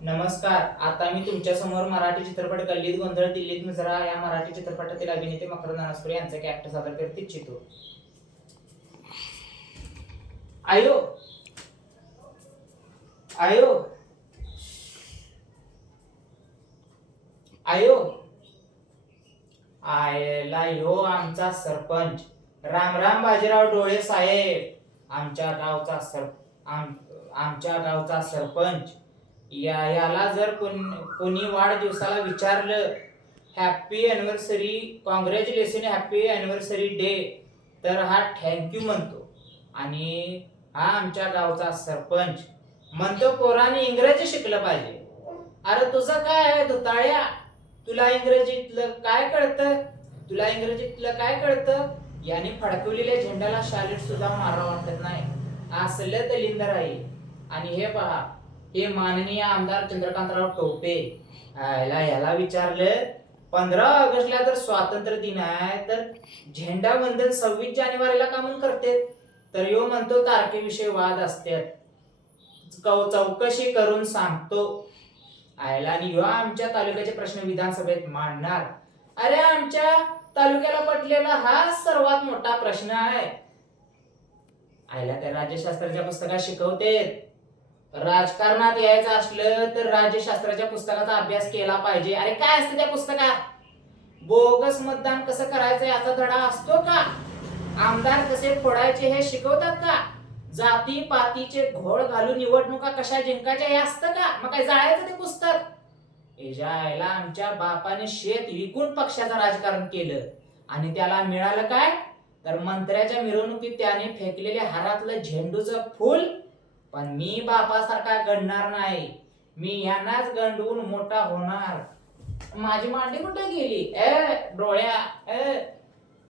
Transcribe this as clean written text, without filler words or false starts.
नमस्कार. आता मी तुमच्या समोर मराठी चित्रपट गल्लीत गोंधळ दिल्लीत मुजरा या मराठी चित्रपटातील अभिनेते मकरंद अनासपुरे यांचा कॅरेक्टर सादर करत इच्छितो. आयो आयो आयो आयला ह्यो आमचा सरपंच. राम राम बाजीराव डोळे साहेब. आमच्या गावचा आमच्या गावचा सरपंच. याला जर कोणी वाढदिवसाला विचारलं happy anniversary, congratulation, happy anniversary day, तर हा थँक्यू म्हणतो. आणि हा आमच्या गावचा सरपंच म्हणतो पोराने इंग्रजी शिकलं पाहिजे. अरे तुझं काय आहे धुताळ्या, तुला इंग्रजीतलं काय कळतं? याने फडकवलेल्या झेंड्याला शालीट सुद्धा मारा वाटत नाही. असलं दलिंदर आहे. आणि हे पहा, हे माननीय आमदार चंद्रकांतराव टोपे. याला विचारलं 15 ऑगस्टला तर स्वातंत्र्य दिन आहे, तर झेंडा वंदन 26 जानेवारीला का म्हणून करते? तर यो म्हणतो तारखेविषयी वाद असतात, चौकशी करून सांगतो. आणि ह्यो आमच्या तालुक्याचे प्रश्न विधानसभेत मांडणार. अरे आमच्या तालुक्याला पटलेला हा सर्वात मोठा प्रश्न आहे. त्या राज्यशास्त्राच्या पुस्तकात शिकवते. राजकारणात यायचं असलं तर राज्यशास्त्राच्या पुस्तकाचा अभ्यास केला पाहिजे. अरे काय असतं त्या पुस्तकात? बोगस मतदान कसं करायचं याचा धडा असतो का? आमदार कसे फोडायचे हे शिकवतात का? जाती पातीचे घोळ घालून निवडणुका कशा जिंकायच्या हे असतं का? मग काय जाळायचं ते पुस्तक? याला आमच्या बापाने शेत विकून पक्षाचं राजकारण केलं आणि त्याला मिळालं काय? तर मंत्र्याच्या मिरवणुकीत त्याने फेकलेल्या हारातलं झेंडूचं फूल. पण मी बापासारखा गणणार नाही. मी यांनाच गंडवून मोठा होणार. माझी मांडी कुठे गेली? डोळ्या